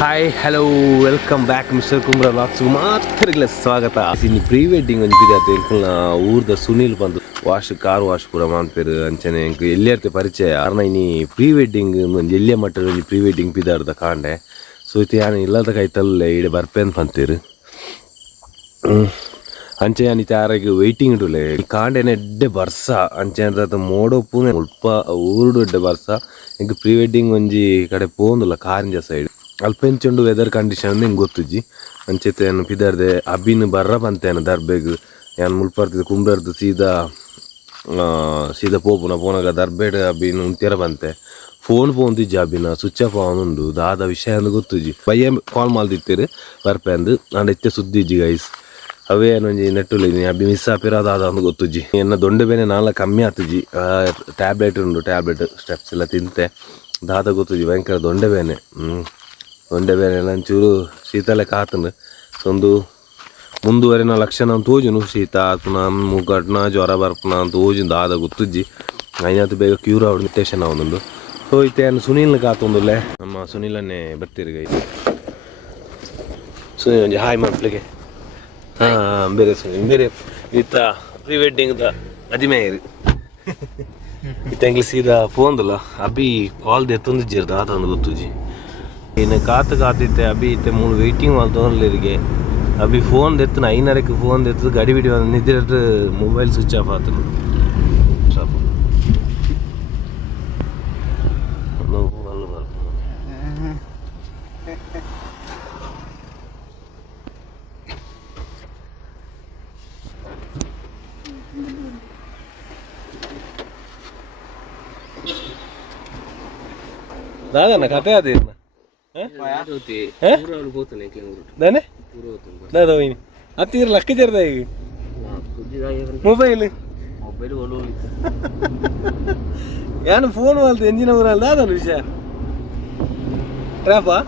Hi hello welcome back mister Kumbra vlogs ಮಾತ್ರ ಸ್ವಾಗತ. ಇನ್ನು ಪ್ರೀ ವೆಡ್ಡಿಂಗ್ ಒಂದಿದೆ ಎಂಕಲ್ನ ಊರ್ದ ಸುನೀಲ್ ಬಂದು ಕಾರ್ ವಾಶ್ ಪೂರ ಮಾಡ್ಪೇರು ಅಂಚನೆ ಎಂಕ್ ಎಲ್ಲೇರ್ತೆ ಪರಿಚಯ ಅರ್ನ ಇನಿ ಪ್ರೀ ವೆಡ್ಡಿಂಗ್ ಎಲ್ಲೇ ಮಟ್ಟದ ಪ್ರೀ ವೆಡ್ಡಿಂಗ್ ಪಿದಾರ್ದ ಕಾಂಡೆ. ಸೊ ಇದು ಯಾನು ಇಲ್ಲದ ಕೈತಲ್ಲೇ ಈಡೆ ಬರ್ಪೇನ್ ಪಂತೀರು ಅಂಚೆ ಅನಿತ ಯಾರಿಗೆ ವೆಯ್ಟಿಂಗ್ ಇಡಲೆ ಕಾಂಡೆನ ಎಡ್ಡೆ ಬರ್ಸ ಅಂಚೆ ಅಂತ ಮೋಡಪ್ಪು ಉಲ್ಪ ಊರುಡು ಎಡ್ಡೆ ಬರ್ಸ ಇಂಕ ಪ್ರೀ ವೆಡ್ಡಿಂಗ್ ಒಂಜಿ ಕಡೆ ಪೋಂದುಲ್ಲ ಕಾರಿಂಜ ಸೈಡ್ ಅಲ್ಪೆಂಚುಂಡು ವೆದರ್ ಕಂಡೀಷನ್ ಹಿಂಗೆ ಗೊತ್ತುಜಿ ಅಂಚೆತೆ ಏನು ಪಿದಾರ್ದೆ ಅಬಿನ್ ಬರ್ರ ಬಂತೇನು ದರ್ಬೇಗ್ ಏನು ಮುಲ್ಪರ್ತಿದ್ದು ಕುಂಬ್ರರ್ದು ಸೀದಾ ಪೋಪುನ ಪೋನಾಗ ದರ್ಬೇಡ್ ಅಬಿನ್ ಉಂತೆರ ಬಂತೆ ಫೋನ್ ಪೋಂದಿಜ್ಜಿ ಅಬಿನ ಸ್ವಿಚ್ ಆಫ್ ಆವನುಂಡು ದಾದ ವಿಷಯ ಅಂದು ಗೊತ್ತುಜಿ ಬಯ್ಯ ಕಾಲ್ ಮಾಲ್ದಿತ್ತೇರು ಬರ್ಪೆ ಅಂದು ನಾನು ಎತ್ತೆ ಸುದ್ದಿಜ್ಜಿ ಗೈಸ್ ಅವೇ ಒಂಜಿ ನೆಟ್ಟುಲಿನಿ ಅಬ್ಬಿ ಮಿಸ್ ಆಪಿರೋದು ಅದಂದು ಗೊತ್ತುಜ್ಜಿ ಎನ್ನ ದೊಂಡೆ ಬೇನೆ ನಾಲ್ಕು ಕಮ್ಮಿ ಆತುಜಿ ಟ್ಯಾಬ್ಲೆಟ್ ಉಂಡು ಟ್ಯಾಬ್ಲೆಟ್ ಸ್ಟೆಪ್ಸ್ ಎಲ್ಲ ತಿಂತೆ ದಾದ ಗೊತ್ತುಜಿ ಭಯಂಕರ ದೊಂಡೆ ಬೇನೆ ದೊಂಡೆ ಬೇನೆ ಎಲ್ಲ ಒಂಚೂರು ಶೀತ ಲೆಕ್ಕ ಆತನು ಒಂದು ಮುಂದುವರಿನ ಲಕ್ಷಣ ಅಂತ ತೋಜುನು ಶೀತ ಆತ್ನ ಮೂಗಟ್ನ ಜ್ವರ ಬರ್ಪನ ಅಂತ ತೋಜಿಂದು ದಾದ ಗೊತ್ತುಜ್ಜಿ ಐನಾತು ಬೇಗ ಕ್ಯೂರ್ ಅವ್ರು ಮಿಟೇಷನ್ ಅವನೊಂದು. ಸೊ ಇತ್ತೇನು ಸುನೀಲ್ನ ಕಾತೊಂದುಲ್ಲೆ ನಮ್ಮ ಸುನೀಲನ್ನೇ ಬರ್ತಿರ್ಗ ಇದು ಸುನೀಲ್ ಒಂಜಿ ಹಾಯ್ ಮಕ್ಕಳಿಗೆ ಬೇರೆ ಬೇರೆ ಇತ್ತ ಪ್ರೀ ವೆಡ್ಡಿಂಗ್ದ ಅದಿಮೇರು ಇತ್ತಂಗ್ಲಿ ಸೀದಾ ಪೋಂದುಲ್ಲ ಅಬಿ ಕಾಲ್ ಎತ್ತೊಂದಿಜ್ಜಿರ್ದ ಆತಂದು ಗೊತ್ತುಜಿ ಇನ್ನು ಕಾತಿತ್ತೆ ಅಬಿ ಇತ್ತೆ ಮೂರು ವೆಯ್ಟಿಂಗ್ ಮಾಡ್ತೊಂದಿರಿಗೆ ಅಬಿ ಫೋನ್ ಎತ್ತನ ಐನರಕ್ಕೆ ಫೋನ್ ಎತ್ತದು ಗಡಿ ಬಿಡಿ ನಿದ್ರೆ ಮೊಬೈಲ್ ಸ್ವಿಚ್ ಆಫ್ ಆತನು दादा खाते आते दादा वही अति लक्की चरता है मोबाइल यार फोन वाले इंजिन ऊरा दादा विषय ट्रैपा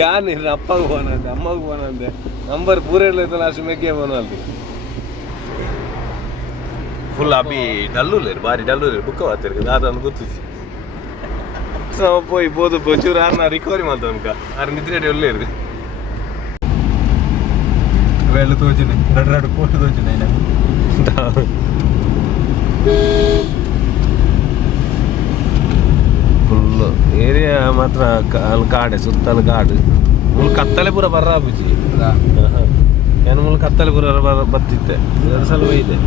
यार नहीं अप्पा को फोन आते अम्मा को फोन आते नंबर पूरे लेते लास्ट में क्या फोन आते फुल अभी डल्लू ले बारी डल्लू ले बुक आते हैं दादा उनको तुझ போய் போது போச்சூர் நான் ரிகவரி ಮಾಡ್ತವನ್ಕ ಆರ್ ನಿದ್ರೆ ಒಳ್ಳೆ ಇருக்கு ವೆಲ್ಲ ತೋಚಿನಿ ರಡ್ ಕೋಟ್ ತೋಚಿನಿ ಫುಲ್ ಏರಿಯಾ ಮಾತ್ರ ಕಾಡೆ ಸುತ್ತಲ ಕಾಡು ಮುಲ್ ಕತ್ತಲೆ ಪೂರ ಬರ್ರಾಬುಜಿ ಏನು ಮುಲ್ ಕತ್ತಲೆ ಪೂರ ಬತ್ತಿತ್ತೆ ಎರಡು ಸಲ ಇದೆ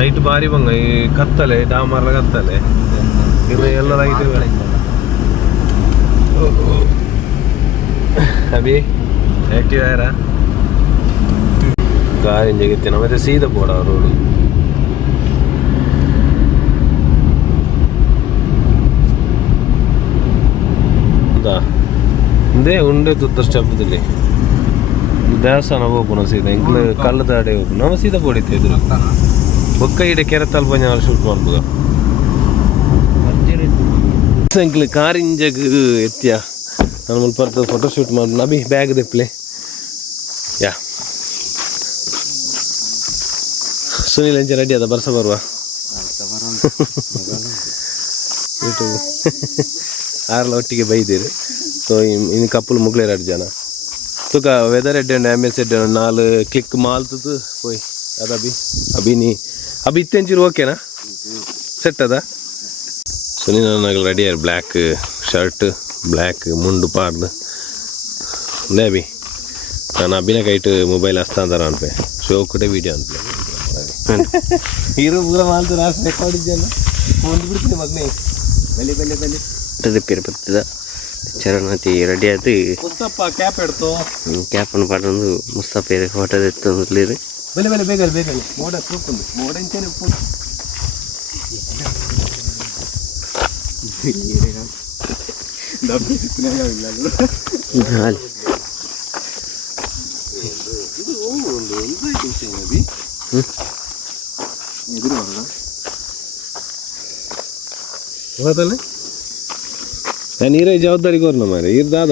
ನೈಟ್ ಬಾರಿ ಬಂಗ ಈ ಕತ್ತಲೆ ಡಾಮರ್ಲ ಕತ್ತಲೆ ಇದು ಎಲ್ಲ ರೈಟ್ अभी एक्टिव है रहा कार इंजन कितने ना मैं तो सीधा बोड़ा रोड दा इंदे उन्डे तुत्तर स्टेप दिले देवस्थान ಹೋಗ್ಬೋಣ ಸೀದಾ ಇಂಕ್ಲ ಕಲ್ಲ ದಾಡೆ ಹೋಗ್ಬೋಣ ನಾವು ಸೀದಾ ಬೋಡಿತ್ತೆ ಇದ್ರು ಬೊಕ್ಕ ಇಡೆ ಕೆರೆತಲ್ ಬಂಜ ಶೂಟ್ ಮಾಡ್ಬೋದು ಇಂಕ್ಲ ಕಾರ್ ಇಂಜಗ್ ಎತ್ಯ ನಾನು ಮುಲ್ಪರ್ತ ಫೋಟೋ ಶೂಟ್ ಮಾಡಿ ಅಭಿ ಬ್ಯಾಗ್ ದಿಪ್ಲೆ ಯಾ ಸುನೀಲ್ ಎಂಚ ರೆಡಿ ಅದ ಬರ್ಸ ಬರುವ ಯೂಟ್ಯೂಬ್ ಆರ್ಲ ಒಟ್ಟಿಗೆ ಬೈದಿರು ಸೊ ಇನ್ನು ಕಪ್ಪಲು ಮುಗ್ಲೆ 2 ಜನ ತುಕ ವೆದರ್ ಎಡ್ಡೆ ಡ್ಯಾಮೇಜ್ ಎಡ್ಡೆ 4 ಕ್ಲಿಕ್ ಮಾಲ್ತದು ಹೋಯ್ ಅದ ಅಭಿ ನೀ ಅಭಿ ಇತ್ತೆಂಚಿರು ಓಕೆನಾ ಸೆಟ್ ಅದ ಸುನೀಲ್ ನನಗೆ ರೆಡಿ ಆಯ್ತು ಬ್ಲ್ಯಾಕ್ ಶರ್ಟ್ ಬ್ಲ್ಯಾಕ್ ಮುಂಡು ಪಾರ್ದು ಅಭಿ ನಾನು ಅಭಿನ ಕೈಟ್ ಮೊಬೈಲ್ ಹಸ್ತಾಂತರ ಅನ್ಪೆ ಶೋ ಕೂಡ ವೀಡಿಯೋ ಅನ್ಪೆ ಹೀರೋ ಪೂರ ಮಾಲ್ತು ರಾಸ್ ರೆಕಾರ್ಡ್ ಇದ್ದಲ್ಲ ಒಂದು ಬಿಡ್ತೀನಿ ಮಗನೇ ರಿಪೇರ್ ಬರ್ತದ ಚರಣತಿ ರೆಡಿ ಆಯ್ತು ಮುಸ್ತಪ್ಪ ಕ್ಯಾಪ್ ಎಡ್ತು ಕ್ಯಾಪನ್ನು ಪಡೆದು ಮುಸ್ತಪ್ಪ ಫೋಟೋ ಎತ್ತು ಮೊದಲಿರಿ ಬೆಲೆ ಬೇಗಲ್ಲ ಮೋಡ ತೂಕೊಂಡು ಮೋಡ ಇಂಚನೆ ನೀರೇ ಜವಾಬ್ದಾರಿ ಕೋರ್ನ ಮಾರೆ ಇರ್ದಾದ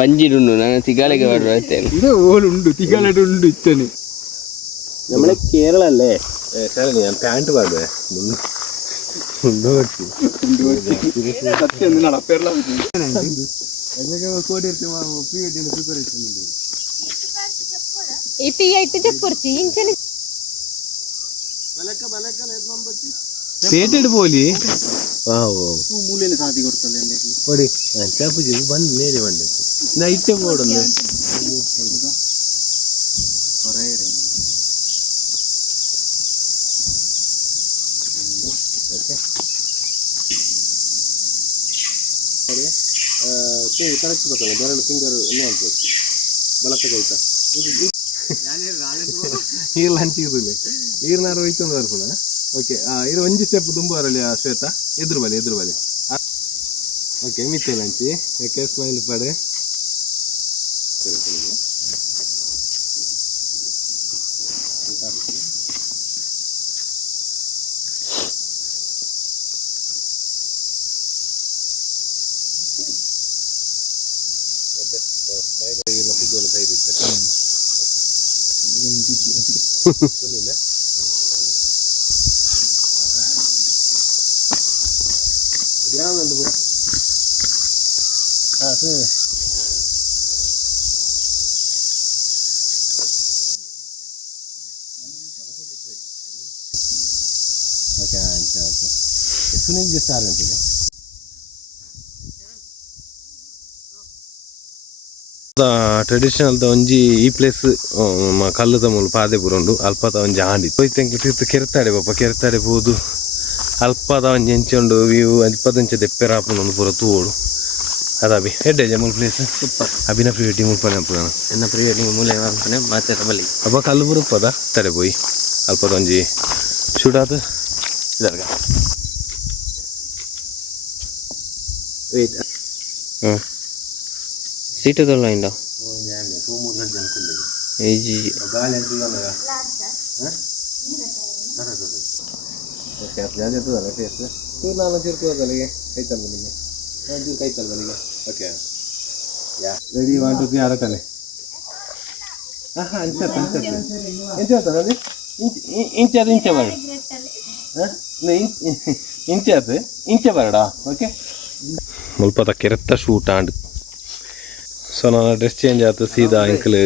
ಬಂಜಿಡುಂಡು ನಾನು ತಿಗಾಳಿಗೆ ಬರ್ತೇನೆ ಇದು ಓಲುಂಡು ತಿಗಾಲಡು ಉಂಡು ಇತ್ತನೆ നമ്മളെ കേരള അല്ലേ സാറേ ഞാൻ പാൻറ് പാടുവേ സത്യം ಪೇಟೆಡ್ ಪೋಲಿ ಮೂಲೆಯಲ್ಲಿ ಸಾಧಿ ಕೊಡ್ತದೆ ನೋಡಿ ಚಾಪುಜಿ ಬಂದು ನೇರೆ ಬಂದೆ ನಾ ಇಟ್ಟೆ ಬೋಡೊಂದು ಕರೆಕ್ಟ್ ಬರ್ತದೆ ಬೆರಳು ಫಿಂಗರ್ ಅನ್ಬೋದು ಬಲತ್ತಗೈತ ಈ ಲಂಚ್ ಇರುದಿಲ್ಲ ಈರ್ನಾರು ಹೋಯ್ತು ಬರ್ಪುನ ಓಕೆ ಇದು ಒಂಜಿ ಸ್ಟೆಪ್ ತುಂಬ ಬರಲಿ ಶ್ವೇತ ಎದುರು ಬಲಿ ಓಕೆ ಮಿತ್ತೆ ಲಂಚಿ ಯಾಕೆ ಸ್ಮೈಲ್ ಪಡೆ ಕೈ ಬಿಡ್ತಾರೆ ಸುನೀಲ್ ಸ್ಟಾರ್ ಅಂತಿದೆ ಟ್ರೆಡಿಷನಲ್ ಒಂಜಿ ಈ ಪ್ಲೇಸ್ ಕಲ್ಲು ತಮ್ಮಲು ಪಾದೆ ಪುರಂಡು ಅಲ್ಪದ ಒಂಜಿ ಆಂಡಿ ಹೋಯ್ತಂಗೆ ತೀರ್ಥ ಕೆರೆತಾಡೆ ಪಾಪ ಕೆರೆತಾಡೆ ಬೋದು ಅಲ್ಪದ ಒಂಜಿ ಎಂಚುಂಡು ವ್ಯೂ ಅಲ್ಪದಂಚೆ ದೆಪ್ಪೆರಾಪುನೊಂದು ಪೂರ ತೂವೋಡು ಅದಾಬಿ ಎಡ್ಡೆ ಜಮೂಲ್ ಪ್ಲೇಸ್ ಸೂಪರ್ ಅಭಿನ ಪ್ರೀ ವೆಡ್ಡಿಂಗ್ ಮುಲ್ಪನೆ ಪುರಾಣ ಎನ್ನ ಪ್ರೀ ವೆಡ್ಡಿಂಗ್ ಮೂಲೆ ಮಾಡ್ತಾನೆ ಮತ್ತೆ ಬಲ್ಲಿ ಅಪ್ಪ ಕಲ್ಲು ಬರುಪ್ಪದ ತಡೆ ಪೋಯಿ ಅಲ್ಪದ ಒಂಜಿ ಶೂಟ್ ಆತು ಇದರ್ಗ ವೆಯ್ಟ್ ಸೀಟ್ ಅದಲ್ಲ ಇಂದ ರೆಡಿ 1 2 3 ಆರಟನೆ ಇಂಚ ಬರಡ ಓಕೆ ಮುಲ್ಪದ ಕೆರೆತ್ತ ಶೂಟ್ ಆಂಡ್ ಸೊ ನಾನು ಡ್ರೆಸ್ ಚೇಂಜ್ ಆಯ್ತು ಸೀದಾ ಅಂಕಲ್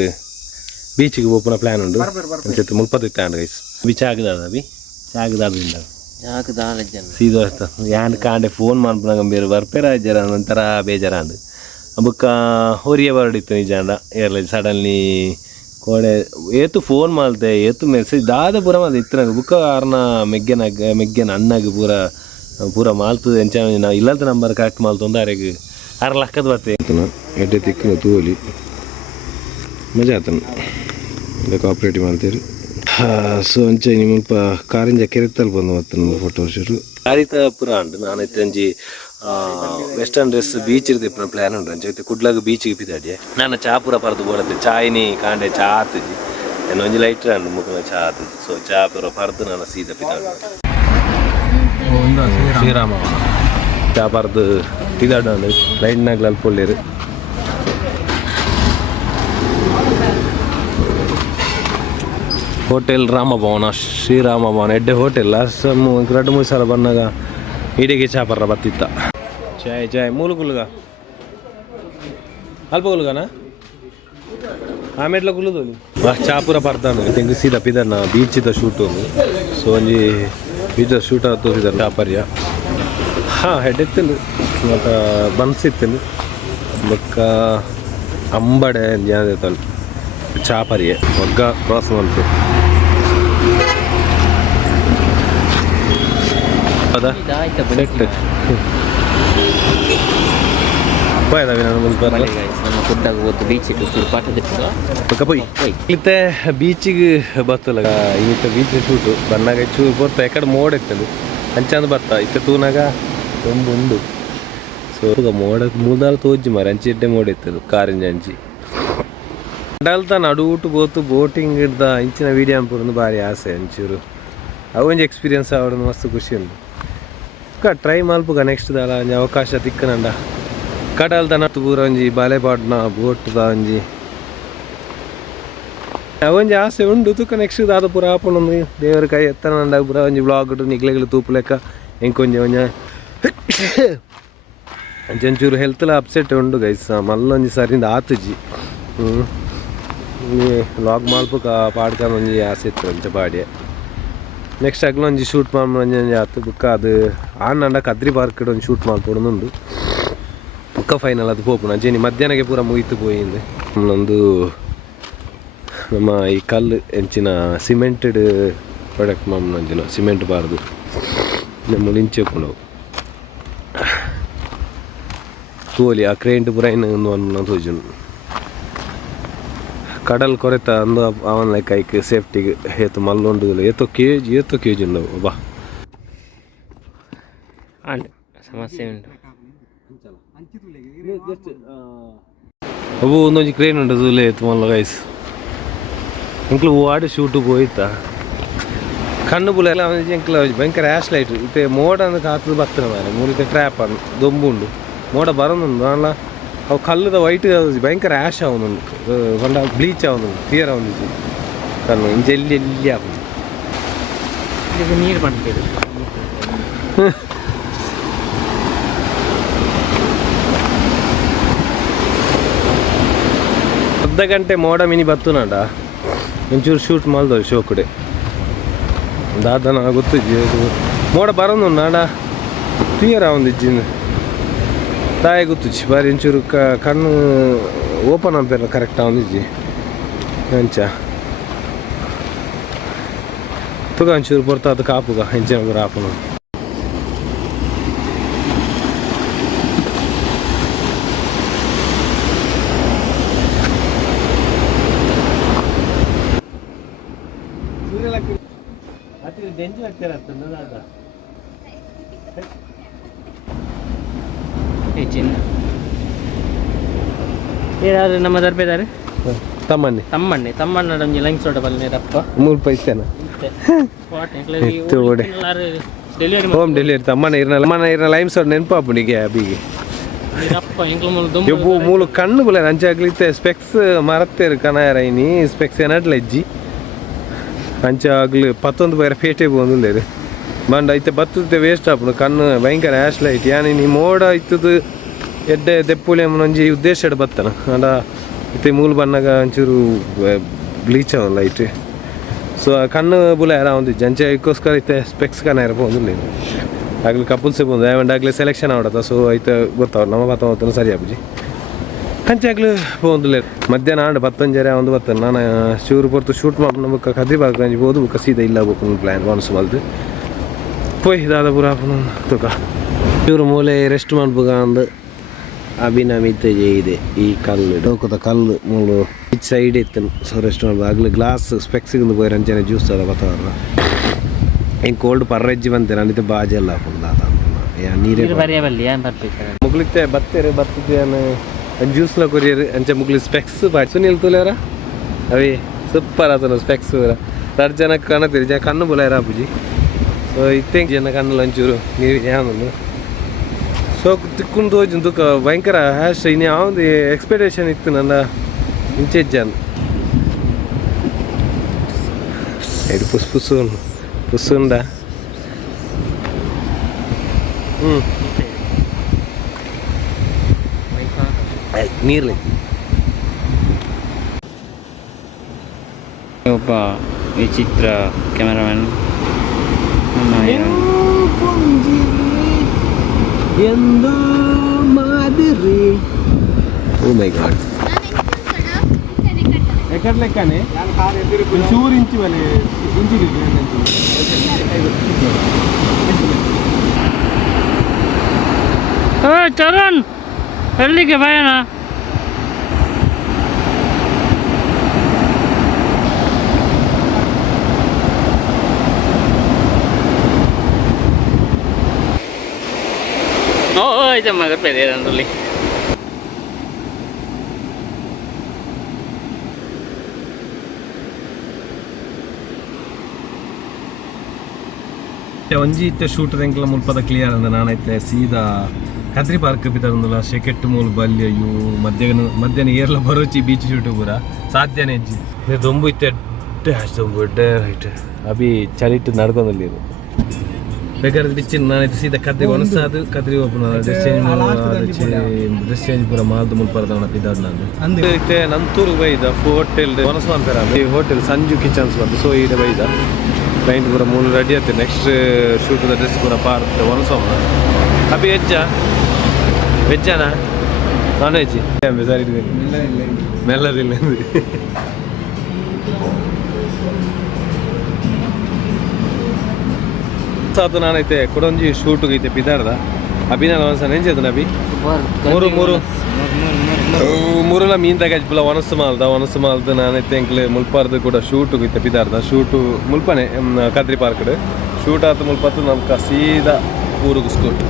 ಬೀಚಿಗೆ ಹೋಗ್ಪನ ಪ್ಲ್ಯಾನ್ ಉಂಟು ಅನ್ಸುತ್ತೆ ಮುಲ್ಪದ ಇತ್ತಾಂಡ್ ಗೈಸ್ ಬಿ ಚಾಗದಾದ ಬಿ ಚಾಗದಾದಿಂದ ಸೀದಾ ಯಾನ್ ಕಾಂಡೆ ಫೋನ್ ಮಾಡ್ಬಿಡಂಗ ಬೇರೆ ಬರ್ಪೇರ ಜರ ಒಂಥರ ಬೇಜಾರಾಂಡು ಬುಕ್ಕ ಹೊರಿಯ ಬರಡಿತ್ತು ನಿಜಾಂಡ ಏರ್ಲೈನ್ ಸಡನ್ಲಿ ಕೋಡೆ ಏತು ಫೋನ್ ಮಾಡ್ದೆ ಏತು ಮೆಸೇಜ್ ದಾದ ಪೂರ ಮಾಲ್ದೆ ಇತ್ತನಾಗ ಬುಕ್ಕ ಆರ್ನ ಮೆಗ್ಗೆನ ಅಣ್ಣಗೆ ಪೂರ ಮಾಲ್ತದ ಎಂಚ ನಾವು ಇಲ್ಲಂತ ನಂಬರ್ ಕರೆಕ್ಟ್ ಮಾಲ್ತೊಂದು ಆರೆಗೆ 6 ಲಕ್ಕದ ಬರ್ತೇ ಎಡ್ಡೆ ತಿಕ್ಕನ ತೂಲಿ ಮಜಾ ಆತನ ಇಲ್ಲ ಕೋಆಪ್ರೇಟಿವ್ ಮಾಡ್ತೀರಿ ಸೊ ಅಂಚೆ ನಿಮ್ಮ ಕಾರಿಂಜ ಕೆರೆತ್ತಲ್ಲಿ ಬಂದು ಮತ್ತೆ ಫೋಟೋ ಶೂಟು ಕಾರಿತ ಪುರ ಉಂಟು ನಾನೈತೆ ಒಂಜಿ ವೆಸ್ಟರ್ನ್ ಡ್ರೆಸ್ ಬೀಚ್ ಇರ್ದಿಪ್ಪ ಪ್ಲ್ಯಾನ್ ಉಂಟು ಅಂಚೆ ಕುಡ್ಲಾಗ ಬೀಚಿಗೆ ಪಿದಾಡ್ಯೆ ನಾನು ಚಾ ಪೂರ ಪರದು ಬೋಡತ್ತೆ ಚಾಯ್ನಿ ಕಾಂಡೆ ಚಾ ಆತಜಿ ನಾನು ಒಂಜಿ ಲೈಟ್ರ್ ಅಂಡು ಮುಖ ಚಾ ಆತಜಿ ಸೊ ಚಾ ಪೂರ ಪರದು ನಾನು ಸೀದಾ ಪಿದಾಡು ಶ್ರೀರಾಮ ಚಾ ಪರದು ಪಿದಾಡು ಲೈಟ್ನಾಗ್ಲಿ ಅಲ್ಪೊಳ್ಳೇರು ಹೋಟೆಲ್ ರಾಮಭವನ ಶ್ರೀರಾಮಭವನ ಎಡ್ಡೆ ಹೋಟೆಲ್ ಲಾಸ್ಟ್ 2-3 ಸಲ ಬಂದಾಗ ಇಡಿಗೆ ಚಾಪರ ಬತ್ತಿತ್ತ ಚಾಯ್ ಮೂಲು ಅಲ್ಪ ಕುಲುಗನಾ ಆಮೇಲೆ ಕುಲುದೋಲಿ ಚಾಪುರ ಪರ್ದಾನು ತೆಂಗು ಸೀದಾ ಪಿದನ್ನ ಬೀಚಿದ ಶೂಟು ಸೊ ಒಂಜಿ ಬೀಚದ ಶೂಟ್ ಆಯ್ತು ಸಿದ ಚಾಪರ್ಯ ಹೆಡ್ ಎತ್ತನು ಮತ್ತು ಬನ್ಸ್ ಇತ್ತನು ಬೊಕ್ಕ ಅಂಬಡೆ ಜಾನ ಚಾಪರ್ಯ ಒಗ್ಗ ಕ್ರಾಸ್ ಮಾಡ್ತು ಹೌದಾ ಸೆಟ್ పోయేదావి ನಾನು ನಮ್ಮ ಫುಡ್ಡಾಗ ಹೋಗ್ತು ಬೀಚಿಗೆ ಫುಲ್ ಪಾಠದ ಪೋಯಿ ಇತ್ತೆ ಬೀಚಿಗೆ ಬರ್ತಲ್ಲ ಇತ್ತೆ ಬೀಚ್ ಶೂಟು ಬನ್ನಾಗ ಹೆಚ್ಚು ಬರ್ತಾ ಯಾಕಡೆ ಮೋಡ ಇತ್ತದು ಅಂಚಂದು ಬರ್ತಾ ಇತ್ತೆ ತೂನಾಗ ಒಂದು ಸೊ ಮೋಡ 3-4 ತೋಜಿ ಮಾರಿ ಅಂಚಿ ಇಡ್ಡೆ ಮೋಡ ಇತ್ತದು ಕಾರಿಂಜ ಅಂಚಿ ಅಡಲ್ತ ನಡುಟು ಬೋತು ಬೋಟಿಂಗ್ ಇಡ್ದ ಇಂಚಿನ ವೀಡಿಯೋ ಅಂಪುರೊಂದು ಭಾರಿ ಆಸೆ ಅಂಚೂರು ಅವೊಂಜಿ ಎಕ್ಸ್ಪೀರಿಯನ್ಸ್ ಆವಡೊಂದು ಮಸ್ತ್ ಖುಷಿ ಉಂಟು ಟ್ರೈ ಮಲ್ಪುಗ ನೆಕ್ಸ್ಟ್ ದಾಲ ಒಂಜಿ ಅವಕಾಶ ತಿಕ್ಕನಂಡ ಕಡಲ್ದ ನತ್ತು ಪೂರ ಒಂಜಿ ಬಾಲೆಪಾಡ್ನ ಬೋಟ್ದ ಒಂಜಿ ಅವೊಂಜಿ ಆಸೆ ಉಂಡು ತುಕ್ಕ ನೆಕ್ಸ್ಟ್ ದಾದ ಪೂರ ಆಪುಂಡು ದೇವರ ಕೈ ಎತ್ತನಂಡ ಪೂರ ಒಂಜಿ ವ್ಲಾಗ್ ನಿಗ್ಲೆಗಳು ತೂಪು ಲೆಕ್ಕ ಎಂಕೊಂಜಿ ಒಂಜ ಅಂಚೂರು ಹೆಲ್ತ್ಲ ಅಪ್ಸೆಟ್ ಉಂಡು ಗೈಸ್ ಮಲ್ಲೊಂಜಿ ಸರಿಂದ ಆತುಜಿ ಲಾಗ್ ಮಲ್ಪಕ ಪಾಡ್ಕೊಂಡು ಒಂಜಿ ಆಸೆ ಇತ್ತು ಅಂಚ ಪಾಡ್ಯ ನೆಕ್ಸ್ಟ್ ಅಗ್ಲೊಂಜಿ ಶೂಟ್ ಮಾಡ್ಕೊಂಜಿ ಆತು ಬುಕ್ಕ ಅದು ಆಂಡ ಕದ್ರಿ ಪಾರ್ಕ್ ಒಂದು ಶೂಟ್ ಮಾಡ್ಕೊಡೋನುಂಡು ಬುಕ್ಕ ಫೈನಲ್ ಅದು ಪೋಪುನ ಅಂಚೆ ಮಧ್ಯಾಹ್ನಕ್ಕೆ ಪೂರ ಮುಗಿತು ಪೋಯಿಂದು ನಮ್ಮೊಂದು ನಮ್ಮ ಈ ಕಲ್ಲು ಎಂಚಿನ ಸಿಮೆಂಟೆಡ್ ಪ್ರಾಡಕ್ಟ್ ಮಾಡ್ಕೊಂಜಿನ ಸಿಮೆಂಟ್ ಬಾರ್ದು ನಮ್ಮ ಇಂಚೆಪ್ಪು ತೋಲಿ ಆ ಕ್ರೇಂಟ್ ಪೂರ ಇನ್ನು ತೋಜುನು ಕಡಲ್ ಕೊರೆತ ಅಂದು ಅವನ ಲೆಕ್ಕ ಐಕ್ ಸೇಫ್ಟಿಗೆ ಏತು ಮಲ್ಲೊಂಡು ಏತೋ ಕೇಜಿ ಉಂಡವು ಬಾ ಸಮಸ್ಯೆ ಉಂಟು ಅವು ಒಂದೊಂದು ಕ್ರೇನ್ ಉಂಟು ತೂಲೆ ಏತು ಮಲ್ಲ ಗೈಸ್ ಇಂಕ್ಲು ವಾಡಿ ಶೂಟು ಹೋಯ್ತಾ ಕಣ್ಣು ಬುಲೆಲ್ಲ ಇಂಕ್ಲ ಭಯಂಕರ ಆ್ಯಶ್ ಲೈಟ್ ಇತ್ತೆ ಮೋಡ ಅಂದ್ರೆ ಕಾತದ ಬರ್ತದೆ ಮಾರೆ ಮೂರಿತೆ ಟ್ರ್ಯಾಪ್ ಅನ್ನು ದೊಂಬು ಉಂಡು ಮೋಡ ಬರೋನುಂಡು ಅಲ್ಲ ಅವು ಕಲ್ಲುದ ವೈಟ್ ಭಯಂಕರ ಆ್ಯಶ್ ಅವನುಂಡು ಬಂಡ ಬ್ಲೀಚ್ ಅವನುಂಡು ಕ್ಲಿಯರ್ ಅವನಿದ್ದು ಕಣ್ಣು ಇಂಜೆಲ್ಲಿ ಎಲ್ಲಿ ಅವನು ನೀರು ಬಂದಿದೆ ಅರ್ಧ ಗಂಟೆ ಮೋಡ ಮಿನಿ ಬತ್ತು ನಾಡ ಒಂಚೂರು ಶೂಟ್ ಮಾಡ್ದವು ಶೋ ಕಡೆ ದಾದನ ಗೊತ್ತಿದ್ದಿ ಮೋಡ ಬರೋನು ನಾಡ ಕ್ಲಿಯರ್ ಅವನಿಜ್ಜಿಂದು ತಾಯಿ ಗೊತ್ತಿಜ್ಜಿ ಬಾರಿ ಒಂಚೂರು ಕಣ್ಣು ಓಪನ್ ಅಂಪೆಲ್ಲ ಕರೆಕ್ಟ್ ಅವನಿಜ್ಜಿ ಅಂಚ ತುಗ ಒಂಚೂರು ಬರ್ತಾದ ಕಾಪುಗ ಹೆಂಚಿನ ಕೂಡ ಆಪನ ಏನಾದ್ರು ನಮ್ಮ ದರ್ಬೇದಾರೆ ತಮ್ಮಣ್ಣಿ ಒಂಜಿ ಲೈನ್ ಸೋಡ ಬಲ್ಲಿ ರಪ್ಪ 3 ಪೈಸೆನ ಹೋಮ್ ಡೆಲಿವರಿ ತಮ್ಮನ ಇರ್ನ ಲೈಮ್ ಸೋಡ್ ನೆನಪಾಪುನಿಗೆ ಅಬಿಗೆ ಮೂಲು ಕಣ್ಣು ಬುಲೆ ಅಂಚಾಗ್ಲಿತ್ತೆ ಸ್ಪೆಕ್ಸ್ ಮರತ್ತೇರು ಕನಾಯರೈನಿ ಸ್ಪೆಕ್ಸ್ ಏನಟ್ಲ ಇಜ್ಜಿ ಅಂಚ ಆಗ್ಲಿ 11 ಬೇರೆ ಪೇಟೆ ಬಂದುಲ್ಲೇರು ಮಂಡ ಐತೆ ಬತ್ತುತ್ತೆ ವೇಸ್ಟ್ ಆಪುನು ಕಣ್ಣು ಭಯಂಕರ ಆ್ಯಶ್ ಲೈಟ್ ಯಾನಿ ನೀ ಮೋಡ ಇತ್ತದು ಎಡ್ಡೆ ದೆಪ್ಪುಲೆ ಒಂಜಿ ಉದ್ದೇಶ ಬತ್ತನ ಅಂಡ ಇತ್ತೆ ಮೂಲು ಬಣ್ಣಗ ಒಂಚೂರು ಬ್ಲೀಚ್ ಅವನು ಲೈಟ್ ಸೊ ಕಣ್ಣು ಬುಲೆ ಯಾರ ಒಂದಿಜ್ಜಿ ಅಂಚೆ ಇದಕ್ಕೋಸ್ಕರ ಐತೆ ಸ್ಪೆಕ್ಸ್ ಕನಾಯರ ಬಂದುಲ್ಲೇರು ಆಗ್ಲಿ ಕಪಲ್ಸೇ ಬಂದು ಆ್ಯಂಡ್ ಆಗ್ಲಿ ಸೆಲೆಕ್ಷನ್ ಆವಡತ್ತ ಸೊ ಐತೆ ಗೊತ್ತವ್ರು ನಮ್ಮ ಬತ್ತವತ್ತನ ಸರಿ ಆಪುಜಿ ಅಂಚೆ ಆಗ್ಲಿ ಬಂದುಲ್ಲೆ ಮಧ್ಯಾಹ್ನ ಆಂಡ್ ಬತ್ತಂಜರೆ ಒಂದು ಬತ್ತ ನಾನು ಶೂರು ಬರ್ತು ಶೂಟ್ ಮಾಡ್ಕೊಂಡು ಬುಕ್ಕ ಕದ್ರಿ ಬಾಕಂಜಿ ಬೋದು ಬುಕ್ಕ ಸೀದಾ ಇಲ್ಲ ಬೇಕು ಪ್ಲ್ಯಾನ್ ಮನಸ್ಸು ಮಲ್ದು ಪೋಯ್ ದಾದ ಪೂರ ಆಪನ ತುಕ ಶೂರು ಮೂಲೆ ರೆಸ್ಟ್ ಮಾಡ್ಬೇಕ ಅಂದು ಅಭಿನಮಿತ ಇದೆ ಈ ಕಲ್ಲು ಡೋಕದ ಕಲ್ಲು ಮೂಲು ಈಚ್ ಸೈಡ್ ಇತ್ತು ಸೊ ರೆಸ್ಟ್ ಮಾಡ್ಬೋದು ಆಗ್ಲಿ ಗ್ಲಾಸ್ ಸ್ಪೆಕ್ಸಿಗೆ ಹೋಯ್ರು ಅಂಚನೆ ಜ್ಯೂಸ್ ಅದ ಬತ್ತವ್ರ ಹಿಂಗೆ ಕೋಲ್ಡ್ ಪರ್ರೆಜ್ಜಿ ಬಂತೇನೆ ಅಂದಿತ್ತು ಬಾಜಿ ಎಲ್ಲ ಹಾಕೊಂಡು ದಾದ ನೀರೇ ಮುಗ್ಲಿತ್ತೆ ಬತ್ತಿದ್ದೇನೆ ಜ್ಯೂಸ್ಲ ಕೊರಿಯರ್ ಅಂಚೆ ಮುಗ್ಲಿ ಸ್ಪೆಕ್ಸ್ ಬಾಚು ನಿಲ್ತುಲೇರ ಅವಿ ಸೂಪರ್ ಆತನ ಸ್ಪೆಕ್ಸ್ ಎರಡು ಜನಕ್ಕೆ ಕಾಣತ್ತೀರಿ ಜನ ಕಣ್ಣು ಬುಲಾಯರ ಅಪ್ಪುಜಿ ಸೊ ಇತ್ತೇಂಗೆ ಜನ ಕಣ್ಣಲ್ಲಿ ಒಂಚೂರು ನೀರು ಯಾವುದು ಸೊ ತಿಕ್ಕೊಂಡು ತೋಜು ತುಕ ಭಯಂಕರ ಹ್ಯಾಶ್ ಇನ್ನು ಯಾವ್ದು ಎಕ್ಸ್ಪೆಕ್ಟೇಷನ್ ಇತ್ತು ನನ್ನ ಇಂಚೆ ಜನ ಇದು ಪುಸ್ಸುಂಡ ನೀರ್ಲಿ ಒಬ್ಬ ವಿಚಿತ್ರ ಕ್ಯಾಮರಾಮನ್ ಎಂದು ಮಾದಿರಿ ಓ ಮೈ ಗಾಡ್ ಎಕಡ್ ಲೆಕ್ಕನೆ ಚೂರು ಇಂಚು ಬಲೆ ಇಂಚಿಗೆ ಚರಣ್ ಎಲ್ಲಿಗೆ ಭಯನ ಇದು ಮಗ ಬೇರೆಯಲ್ಲಿ ಒಂಜಿ ಇತ್ತೆ ಶೂಟ್ ಎಂಕ್ಲ ಮುಲ್ಪದ ಕ್ಲಿಯರ್ ಅಂದ ನಾನೈತೆ ಸೀದಾ ಕದ್ರಿ ಪಾರ್ಕ್ ಬಿದ್ದಲ್ಲ ಶೆಕೆಟ್ ಮೂಲ ಬಲ್ಲಿ ಅಯ್ಯೋ ಮಧ್ಯಾಹ್ನ ಏರ್ಲ ಬರೋಚಿ ಬೀಚ್ ಶೂಟ್ ಪೂರ ಸಾಧ್ಯನೇ ಇಜ್ಜಿ ದೊಂಬು ಇತ್ತೆ ದೊಂಬು ಎಡ್ಡೆ ಹೈಟ್ ಅಭಿ ಚಳಿಟ್ಟು ನಡ್ಕೊಂಡಲ್ಲಿ ಬೇಕಾದ್ರೆ ಬಿಚ್ಚಿನ ನಾನೈತೆ ಸೀದಾ ಕದ್ರಿ ಒಣಸಾದು ಕದ್ರಿ ಒಬ್ಬನ ಡ್ರೆಸ್ ಚೇಂಜ್ ಪೂರ ಮಾಲ್ದು ಮುಲ್ಪರ್ದವನ ಇದ್ದಾದ ನಾನು ಐತೆ ನಂತೂರು ಬೈದ ಹೋಟೆಲ್ ಒನಸು ಅಂತಾರೆ ಈ ಹೋಟೆಲ್ ಸಂಜು ಕಿಚನ್ಸ್ ಬಂದು ಸೊ ಈಗ ಬೈದ ಕ್ಲೈಂಟ್ ಪೂರ ಮೂರು ರೆಡಿ ಆಗ್ತದೆ ನೆಕ್ಸ್ಟ್ ಶೂಟ್ದ ಡ್ರೆಸ್ ಪೂರ ಪಾರ್ತ್ ಒನಸೋಮ ಅಭಿ ವೆಜ್ಜಾನ ನಾನ್ ವೆಜ್ ಸರಿ ಮೆಲ್ಲದಿಲ್ಲ ಸಾತು ನಾನೈತೆ ಕೊಡೊಂಜಿ ಶೂಟ್ಗೆ ಐತೆ ಬಿದಾರ್ದ ಅಭಿನ ಒನಸ ನೆಂಜದ ಅಭಿ ಮೂರಲ್ಲ ಮೀನ್ ತಗಜ್ಪುಲ ಒನಸು ಮಾಲ್ದ ನಾನೈತೆ ಎಂಕ್ಲೆ ಮುಲ್ಪಾರ್ದು ಕೂಡ ಶೂಟ್ಗೆ ಐತೆ ಬಿದಾರ್ದ ಶೂಟು ಮುಲ್ಪನೆ ಕದ್ರಿ ಪಾರ್ಕ್ಡ್ ಶೂಟ್ ಆತ ಮುಲ್ಪತ್ತು ನಮ್ಗೆ ಸೀದಾ ಊರಿಗೆ ಸ್ಕೂಟ್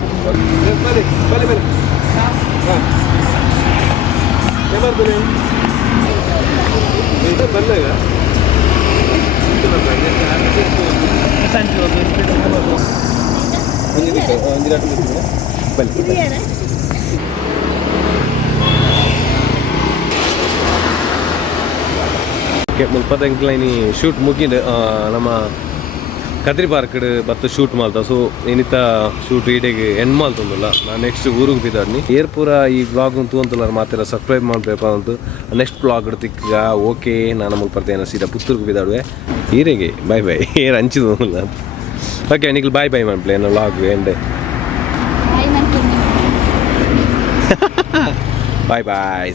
ಮುಲ್ಪದ ಎಂಕ್ಲೈನಿ ಶೂಟ್ ಮುಗಿದ ನಮ್ಮ ಕದ್ರಿ ಪಾರ್ಕ್ಡ್ ಬತ್ತು ಶೂಟ್ ಮಾಲ್ತ ಸೊ ಏನಿತ್ತ ಶೂಟ್ ಈಡೆಗೆ ಎಂಡ್ ಮಾಲ್ತಂದಲ್ಲ ನಾನು ನೆಕ್ಸ್ಟ್ ಊರಿಗೆ ಬಿದ್ದಾಡ್ನಿ ಏರ್ ಪೂರ ಈ ವ್ಲಾಗ್ ತೂಂತಲ್ಲ ಮಾತ್ರ ಸಬ್ಸ್ಕ್ರೈಬ್ ಮಾಡಬೇಕು ಅಂತ ನೆಕ್ಸ್ಟ್ ವ್ಲಾಗ್ ತಿಕ್ಕ ಓಕೆ ನಾನು ಮುಲ್ಪರ್ತೇನೆ ಸೀದಾ ಪುತ್ತೂರಿಗೆ ಬಿದ್ದಾಡುವೆ ಈರೆಗೆ ಬಾಯ್ ಏರ್ ಹಂಚಿದ ಓಕೆ ನಿಖಿಲ್ ಬಾಯ್ ಮಾಡ್ಪ್ಲೇ ನಾನು ವ್ಲಾಗ್ ಎಂಡ್ ಬಾಯ್